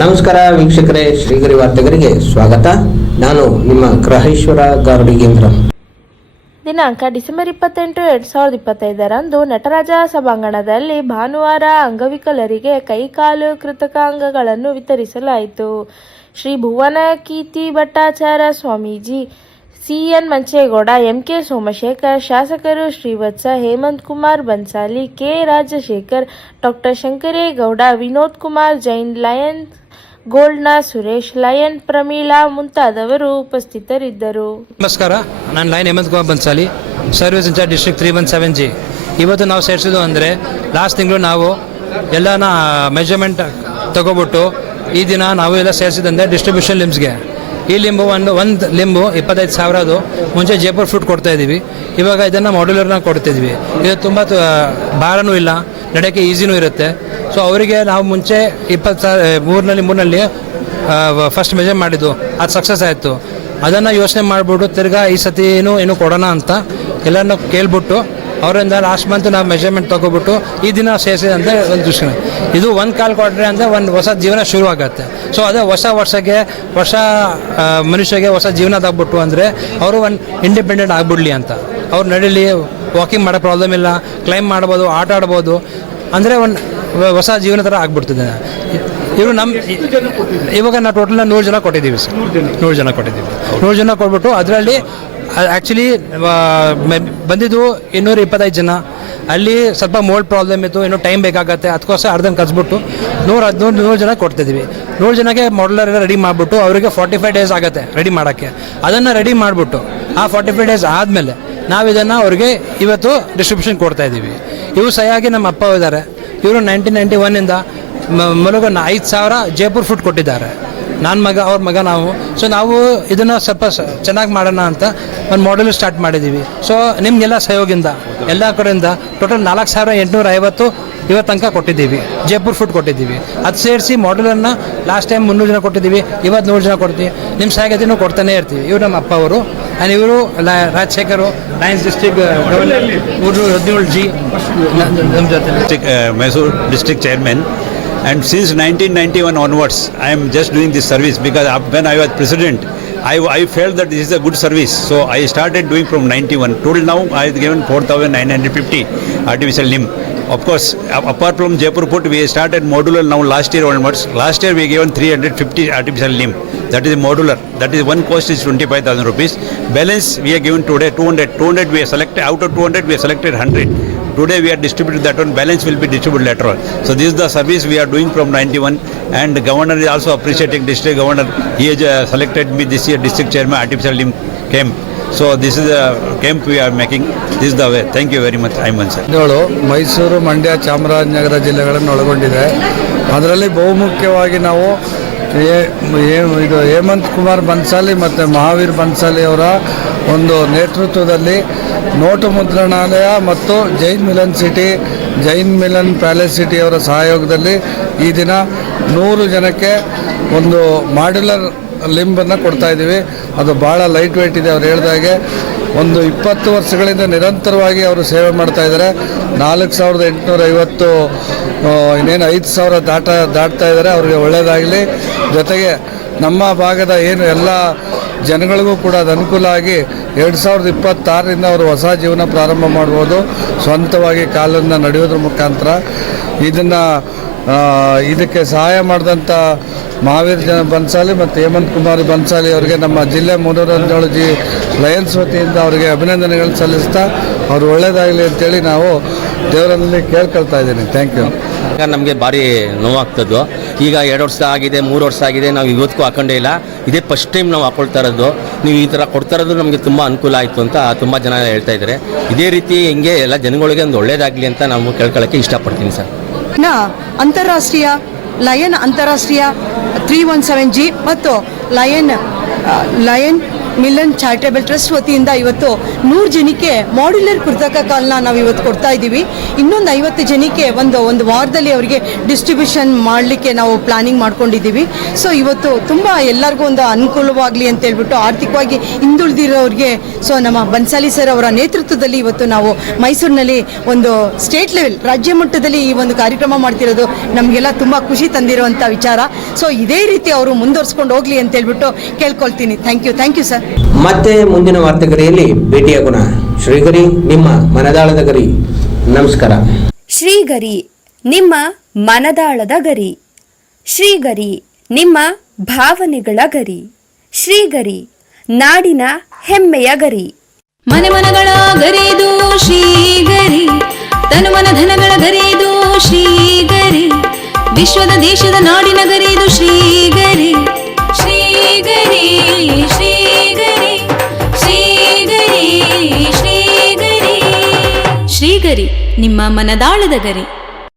ನಮಸ್ಕಾರ ವೀಕ್ಷಕರೇ, ಶ್ರೀಗರಿ ವಾರ್ತೆಗರಿಗೆ ಸ್ವಾಗತ. ನಾನು ನಿಮ್ಮ ಗ್ರಹೇಶ್ವರ ಗಾರ್ಡಿಗೇಂದ್ರ. ದಿನಾಂಕ ಡಿಸೆಂಬರ್ 28, 2025ರಂದು ನಟರಾಜ ಸಭಾಂಗಣದಲ್ಲಿ ಭಾನುವಾರ ಅಂಗವಿಕಲರಿಗೆ ಕೈಕಾಲು ಕೃತಕಾಂಗಗಳನ್ನು ವಿತರಿಸಲಾಯಿತು. ಶ್ರೀ ಭುವನ ಕೀರ್ತಿ ಭಟ್ಟಾಚಾರ್ಯ ಸ್ವಾಮೀಜಿ, ಸಿಎನ್ ಮಂಚೇಗೌಡ, ಎಂಕೆ ಸೋಮಶೇಖರ್, ಶಾಸಕರು Srivatsa, Hemant Kumar Bansali, K Rajashekar, doctor Shankaregowda, Vinod Kumar Jain, lion golden Suresh, lion Pramila ಮುಂತಾದವರು ಉಪಸ್ಥಿತರಿದ್ದರು. ನಮಸ್ಕಾರ, ನಾನು lion Hemant Kumar Bansali, service in charge district 317G. ಇವತ್ತು ನಾವು ಸೇರಿಸಿದ್ದು ಅಂದರೆ ಲಾಸ್ಟ್ ತಿಂಗಳು ನಾವು ಎಲ್ಲನ ಮೆಜರ್ಮೆಂಟ್ ತಗೋಬಿಟ್ಟು ಈ ದಿನ ನಾವು ಎಲ್ಲ ಸೇರಿಸಿದಂದರೆ ಡಿಸ್ಟ್ರಿಬ್ಯೂಷನ್ ಲಿಮ್ಸ್ಗೆ. ಈ ಲಿಂಬು ಒಂದು ಲಿಂಬು 25,000 ಮುಂಚೆ ಜೈಪುರ್ ಫ್ರೂಟ್ ಕೊಡ್ತಾಯಿದ್ದೀವಿ. ಇವಾಗ ಇದನ್ನು ಮಾಡ್ಯುಲರ್ನ ಕೊಡ್ತಿದ್ವಿ. ಇದು ತುಂಬ ಭಾರನೂ ಇಲ್ಲ, ನಡೆಯೋಕ್ಕೆ ಈಸಿನೂ ಇರುತ್ತೆ. ಸೊ ಅವರಿಗೆ ನಾವು ಮುಂಚೆ 23ರಲ್ಲಿ ಫಸ್ಟ್ ಮೆಜರ್ ಮಾಡಿದ್ದು, ಅದು ಸಕ್ಸಸ್ ಆಯಿತು. ಅದನ್ನು ಯೋಚನೆ ಮಾಡಿಬಿಟ್ಟು ತಿರ್ಗಾ ಈ ಸತಿ ಏನು ಕೊಡೋಣ ಅಂತ ಎಲ್ಲರನ್ನೂ ಕೇಳ್ಬಿಟ್ಟು ಅವರಿಂದ ಲಾಸ್ಟ್ ಮಂತ್ ನಾವು ಮೆಜರ್ಮೆಂಟ್ ತೊಗೊಬಿಟ್ಟು ಈ ದಿನ ಸೇರಿಸಿದಂತೆ ಒಂದು ದೃಷ್ಟಿ. ಇದು ಒಂದು ಕಾಲು ಕೊಟ್ಟರೆ ಅಂದರೆ ಒಂದು ಹೊಸ ಜೀವನ ಶುರುವಾಗತ್ತೆ. ಸೊ ಅದೇ ಹೊಸ ಮನುಷ್ಯಗೆ ಹೊಸ ಜೀವನದಾಗ್ಬಿಟ್ಟು ಅಂದರೆ ಅವರು ಒಂದು ಇಂಡಿಪೆಂಡೆಂಟ್ ಆಗಿಬಿಡ್ಲಿ ಅಂತ. ಅವ್ರು ನಡೀಲಿ, ವಾಕಿಂಗ್ ಮಾಡೋ ಪ್ರಾಬ್ಲಮ್ ಇಲ್ಲ, ಕ್ಲೈಂಬ್ ಮಾಡ್ಬೋದು, ಆಟ ಆಡ್ಬೋದು, ಅಂದರೆ ಒಂದು ಹೊಸ ಜೀವನ ಥರ ಆಗ್ಬಿಡ್ತದೆ. ಇವರು ಇವಾಗ ನಾವು ಟೋಟಲ್ 100 ಜನ ಕೊಟ್ಟಿದ್ದೀವಿ ಸರ್. 100 ಜನ ಕೊಟ್ಟಿದ್ದೀವಿ. 100 ಜನ ಕೊಟ್ಬಿಟ್ಟು ಅದರಲ್ಲಿ ಆ್ಯಕ್ಚುಲಿ ಬಂದಿದ್ದು 225 ಜನ. ಅಲ್ಲಿ ಸ್ವಲ್ಪ ಮೋಲ್ಡ್ ಪ್ರಾಬ್ಲಮ್ ಇತ್ತು, ಇನ್ನೂ ಟೈಮ್ ಬೇಕಾಗತ್ತೆ, ಅದಕ್ಕೋಸ್ಕರ ಅರ್ಧಂಗೆ ಕಚ್ಬಿಟ್ಟು 100 ಜನ ಕೊಡ್ತಿದ್ದೀವಿ. 100 ಜನಕ್ಕೆ ಮಾಡ್ಯುಲರ್ ಎಲ್ಲ ರೆಡಿ ಮಾಡಿಬಿಟ್ಟು ಅವರಿಗೆ 45 ಡೇಸ್ ಆಗುತ್ತೆ ರೆಡಿ ಮಾಡೋಕ್ಕೆ. ಅದನ್ನು ರೆಡಿ ಮಾಡಿಬಿಟ್ಟು ಆ 45 ಡೇಸ್ ಆದಮೇಲೆ ನಾವು ಇದನ್ನು ಅವ್ರಿಗೆ ಇವತ್ತು ಡಿಸ್ಟ್ರಿಬ್ಯೂಷನ್ ಕೊಡ್ತಾಯಿದ್ದೀವಿ. ಇವು ಸರಿಯಾಗಿ ನಮ್ಮ ಅಪ್ಪ ಇದ್ದಾರೆ. ಇವರು 1991ಇಂದ ಮಲಗ 5,000 ಜೈಪುರ್ ಫುಡ್ ಕೊಟ್ಟಿದ್ದಾರೆ. ನನ್ನ ಮಗ, ಅವ್ರ ಮಗ, ನಾವು. ಸೊ ನಾವು ಇದನ್ನು ಸ್ವಲ್ಪ ಚೆನ್ನಾಗಿ ಮಾಡೋಣ ಅಂತ ಒಂದು ಮಾಡ್ಯುಲರ್ ಸ್ಟಾರ್ಟ್ ಮಾಡಿದ್ದೀವಿ. ಸೊ ನಿಮಗೆಲ್ಲ ಸಹಯೋಗದಿಂದ ಎಲ್ಲ ಕಡೆಯಿಂದ ಟೋಟಲ್ 4,850 ಇವತ್ತು ತನಕ ಕೊಟ್ಟಿದ್ದೀವಿ. ಜೈಪುರ್ ಫುಡ್ ಕೊಟ್ಟಿದ್ದೀವಿ. ಅದು ಸೇರಿಸಿ ಮಾಡ್ಯುಲರ್ನ ಲಾಸ್ಟ್ ಟೈಮ್ 300 ಜನ ಕೊಟ್ಟಿದ್ದೀವಿ, ಇವತ್ತು 100 ಜನ ಕೊಡ್ತೀವಿ. ನಿಮ್ಮ ಸಹಯೋಗದಿಂದ ಕೊಡ್ತಾನೆ ಇರ್ತೀವಿ. ಇವರು ನಮ್ಮ ಅಪ್ಪ ಅವರು, ಆ್ಯಂಡ್ ಇವರು ರಾಜಶೇಖರು, ಲಯನ್ಸ್ ಡಿಸ್ಟ್ರಿಕ್ಟ್ 17G ನಮ್ಮ ಜೊತೆ Mysore district chairman. And since 1991 onwards, I am just doing this service because when I was president, I felt that this is a good service. So I started doing from 91. Till now, I have given 4,950 artificial limb. Of course, apart from Jaipur Put, we started modular now last year onwards. Last year, we given 350 artificial limb. That is modular. That is one cost is 25,000 rupees. Balance, we are given today 200. 200 we have selected. Out of 200, we have selected 100. Today we are distributed that one, balance will be distributed later on. So this is the service we are doing from 91, and the governor is also appreciating, district governor. He has selected me this year district chairman artificial limb camp. So this is the camp we are making. This is the way. Thank you very much. I'm Ansar. Mysuru, Mandya, Chamarajanagar ಜಿಲ್ಲೆಗಳನ್ನು ಒಳಗೊಂಡಿದೆ. ಅದರಲ್ಲಿ ಬಹುಮುಖ್ಯವಾಗಿ ನಾವು ಇದು ಹೇಮಂತ್ ಕುಮಾರ್ ಬನ್ಸಾಲಿ ಮತ್ತು ಮಹಾವೀರ್ ಬನ್ಸಾಲಿ ಅವರ ಒಂದು ನೇತೃತ್ವದಲ್ಲಿ ನೋಟು ಮುದ್ರಣಾಲಯ ಮತ್ತು ಜೈನ್ ಮಿಲನ್ ಪ್ಯಾಲೇಸ್ ಸಿಟಿ ಅವರ ಸಹಯೋಗದಲ್ಲಿ ಈ ದಿನ 100 ಜನಕ್ಕೆ ಒಂದು ಮಾಡ್ಯುಲರ್ ಲಿಂಬನ್ನು ಕೊಡ್ತಾಯಿದ್ದೀವಿ. ಅದು ಭಾಳ ಲೈಟ್ ವೆಯ್ಟ್ ಇದೆ. ಅವ್ರು ಹೇಳಿದಾಗೆ ಒಂದು 20 ವರ್ಷಗಳಿಂದ ನಿರಂತರವಾಗಿ ಅವರು ಸೇವೆ ಮಾಡ್ತಾಯಿದ್ದಾರೆ. 4,850 ಇನ್ನೇನು 5,000 ದಾಟ್ತಾ ಇದ್ದಾರೆ. ಅವ್ರಿಗೆ ಒಳ್ಳೆಯದಾಗಲಿ. ಜೊತೆಗೆ ನಮ್ಮ ಭಾಗದ ಏನು ಎಲ್ಲ ಜನಗಳಿಗೂ ಕೂಡ ಅದು ಅನುಕೂಲ ಆಗಿ 2026ರಿಂದ ಅವರು ಹೊಸ ಜೀವನ ಪ್ರಾರಂಭ ಮಾಡ್ಬೋದು, ಸ್ವಂತವಾಗಿ ಕಾಲನ್ನು ನಡೆಯೋದ್ರ ಮುಖಾಂತರ. ಇದಕ್ಕೆ ಸಹಾಯ ಮಾಡಿದಂಥ ಮಹಾವೀರ್ ಬನ್ಸಾಲಿ ಮತ್ತು ಹೇಮಂತ್ ಕುಮಾರ್ ಬನ್ಸಾಲಿ ಅವರಿಗೆ ನಮ್ಮ ಜಿಲ್ಲೆ 317G ಲಯನ್ಸ್ ವತಿಯಿಂದ ಅವರಿಗೆ ಅಭಿನಂದನೆಗಳು ಸಲ್ಲಿಸ್ತಾ ಅವ್ರು ಒಳ್ಳೆಯದಾಗಲಿ ಅಂತೇಳಿ ನಾವು ದೇವರಲ್ಲಿ ಕೇಳ್ಕೊಳ್ತಾ ಇದ್ದೀನಿ. Thank you. ನಮಗೆ ಭಾರಿ ನೋವಾಗ್ತದ್ದು. ಈಗ 2 ವರ್ಷ ಆಗಿದೆ, 3 ವರ್ಷ ಆಗಿದೆ, ನಾವು ಇವತ್ತಿಗೂ ಹಾಕೊಂಡೇ ಇಲ್ಲ. ಇದೇ ಫಸ್ಟ್ ಟೈಮ್ ನಾವು ಹಾಕೊಳ್ತಾ ಇರೋದು. ನೀವು ಈ ಥರ ಕೊಡ್ತಾ ಇರೋದು ನಮಗೆ ತುಂಬ ಅನುಕೂಲ ಆಯಿತು ಅಂತ ತುಂಬ ಜನ ಹೇಳ್ತಾ ಇದ್ದಾರೆ. ಇದೇ ರೀತಿ ಹಿಂಗೆ ಎಲ್ಲ ಜನಗಳಿಗೆ ಒಂದು ಒಳ್ಳೇದಾಗಲಿ ಅಂತ ನಾವು ಕೇಳ್ಕೊಳ್ಳೋಕ್ಕೆ ಇಷ್ಟಪಡ್ತೀನಿ ಸರ್. ಅಂತಾರಾಷ್ಟ್ರೀಯ ಲಯನ್ 317G ಮತ್ತು ಲಯನ್ ಮಿಲನ್ ಚಾರಿಟೇಬಲ್ ಟ್ರಸ್ಟ್ ವತಿಯಿಂದ ಇವತ್ತು 100 ಜನಕ್ಕೆ ಮಾಡ್ಯುಲರ್ ಕೃತಕ ಕಾಲನ್ನ ನಾವು ಇವತ್ತು ಕೊಡ್ತಾ ಇದ್ದೀವಿ. ಇನ್ನೊಂದು 50 ಜನಕ್ಕೆ ಒಂದು ವಾರದಲ್ಲಿ ಅವರಿಗೆ ಡಿಸ್ಟ್ರಿಬ್ಯೂಷನ್ ಮಾಡಲಿಕ್ಕೆ ನಾವು ಪ್ಲಾನಿಂಗ್ ಮಾಡ್ಕೊಂಡಿದ್ದೀವಿ. ಸೊ ಇವತ್ತು ತುಂಬ ಎಲ್ಲರಿಗೂ ಒಂದು ಅನುಕೂಲವಾಗಲಿ ಅಂತ ಹೇಳ್ಬಿಟ್ಟು ಆರ್ಥಿಕವಾಗಿ ಹಿಂದುಳಿದಿರೋರಿಗೆ ಸೊ ನಮ್ಮ ಬನ್ಸಾಲಿ ಸರ್ ಅವರ ನೇತೃತ್ವದಲ್ಲಿ ಇವತ್ತು ನಾವು ಮೈಸೂರಿನಲ್ಲಿ ಒಂದು ಸ್ಟೇಟ್ ಲೆವೆಲ್ ರಾಜ್ಯ ಮಟ್ಟದಲ್ಲಿ ಈ ಒಂದು ಕಾರ್ಯಕ್ರಮ ಮಾಡ್ತಿರೋದು ನಮಗೆಲ್ಲ ತುಂಬ ಖುಷಿ ತಂದಿರುವಂಥ ವಿಚಾರ. ಸೊ ಇದೇ ರೀತಿ ಅವರು ಮುಂದುವರ್ಸ್ಕೊಂಡು ಹೋಗ್ಲಿ ಅಂತ ಹೇಳ್ಬಿಟ್ಟು ಕೇಳ್ಕೊಳ್ತೀನಿ. Thank you sir. ಮತ್ತೆ ಮುಂದಿನ ವಾರ್ತೆಗರಿಯಲ್ಲಿ ಭೇಟಿಯಾಗೋಣ. ಶ್ರೀಗರಿ, ನಿಮ್ಮ ಮನದಾಳದ ಗರಿ. ನಮಸ್ಕಾರ. ಶ್ರೀಗರಿ, ನಿಮ್ಮ ಮನದಾಳದ ಗರಿ. ಶ್ರೀಗರಿ, ನಿಮ್ಮ ಭಾವನೆಗಳ ಗರಿ. ಶ್ರೀಗರಿ, ನಾಡಿನ ಹೆಮ್ಮೆಯ ಗರಿ. ಮನೆ ಮನಗಳ ಗರಿದು ಶ್ರೀಗರಿ, ತನು ಮನ ಧನಗಳ ಗರಿದು ಶ್ರೀಗರಿ, ವಿಶ್ವದ ದೇಶದ ನಾಡಿನ ಗರಿದು ಶ್ರೀಗರಿ. ಶ್ರೀಗರಿ ಶ್ರೀಗರಿ ಶ್ರೀಗರಿ ಶ್ರೀಗರಿ ಶ್ರೀಗರಿ, ನಿಮ್ಮ ಮನದಾಳದ ಗರಿ.